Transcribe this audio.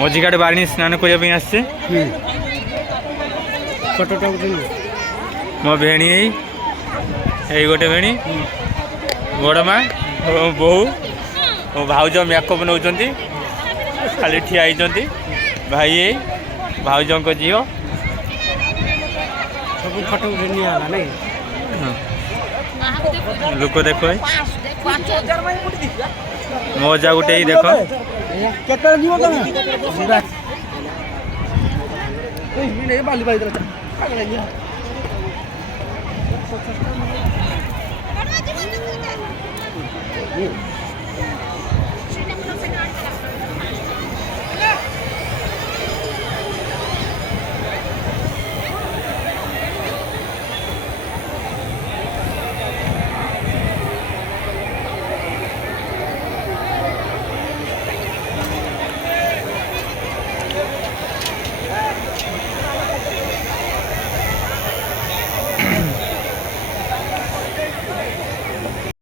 मझिकाटे बारिणी स्नान करने आसचे मो भेणी यही गोटे भेणी बड़मा बहु मो भाउज मेकअप नौ खाली ठिया होती भाई भाउज झील लोक देख मजा गोटे ही देख